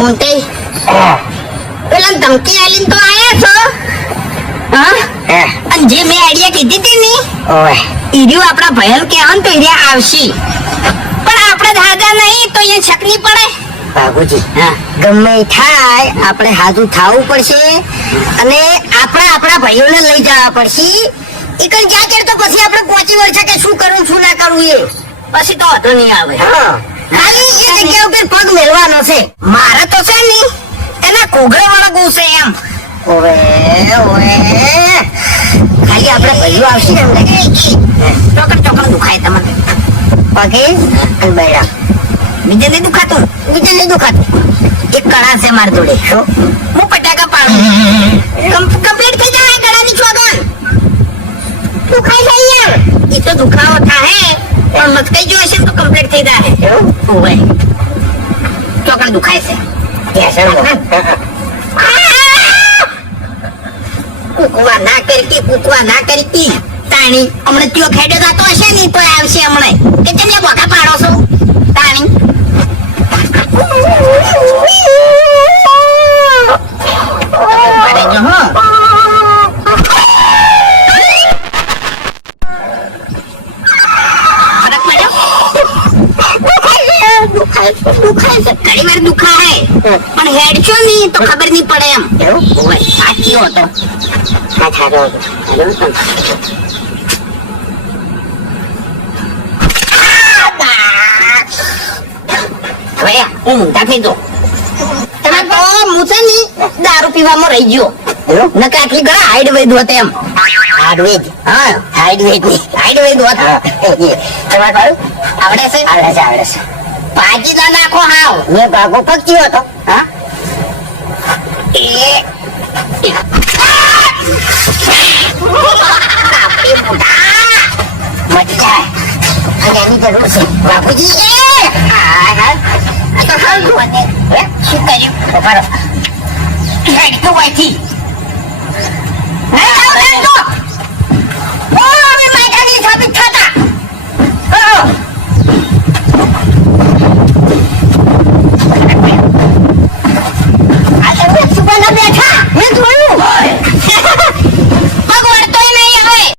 ફૂંટે પેલા ધમકી આલીને તો આયા છો હા હે અને જે મેં આઈડિયા કીધી હતી ને ઈર્યું આપણા ભયલ કે ને તો ઈર્યા આવશે પણ આપણે દાદા નહીં તો અહીંયા છકલી પડે બાબુજી ગમે થાય આપણે હાજુ થવું પડશે અને આપણે આપણા ભાઈઓને લઈ જવા પડશે એ કઈ જ્યાં ત્યારે તો પછી આપણે પહોંચી વળશે કે શું કરવું શું ના કરવું એ પછી તો વાંધો નહીં આવે હા ખાલી એ જગ્યા ઉપર પગ મેળવાનો છે મારે કોગળે વાળા ઘૂસે એમ. ઓવે ઓવે. ખાલી આપણે ભયું આવશે ને ચોકડ ચોકડ દુખાય તમને. પગે અને બૈરા બીજે નહીં દુખાતું? બીજે નહીં દુખાતું? એક કળા છે મારી જોડે. શું હું પટાકા પાડું. કમ્પ્લીટ થઈ જાય ગળાની ચોગન દુખાય જાય એમ એ તો દુખાવો થાય પણ મસ્કાઈ જો હશે ને તો કમ્પ્લીટ થઈ જાય એવું? હોય ચોકડ દુખાય છે. ત્યાં કુકવા ના કરતી કુકવા ના કરતી તાણી, હમણાં ત્યો ખેડે જાતો હશે ને તો આવશે હમણાં. કે તમે બોકા પાડો છો? તાણી. હો. દુખાય. દુખાય છે. ઘણી વાર દુખાય પણ હેડશો નહીં તો ખબર નહીં પડે એમ. એવું? ઓવે, સાચી હતો હા. થારો હતો હવે હું ઊંધા થઈ જો તમે તો હું છે દારૂ પીવામાં રહી ગયો. નકે આટલી ઘણા હાઈડ વૈદ હોત એમ. હાર્ડવેજ હા હાર્ડવેજની હાઈડ વૈદ હોત તમારે કહ્યું? આવડે છે? આવડે છે આવડે છે. ભાજી ના નાખો હાવ મેં ભાગો પક્યો હતો હા એ એ. બાપરે મોઢા. મટી જાય અને એની જરૂર છે બાપુજી એ હા હા તો જોવાને. હે? શું કર્યું હેડ તો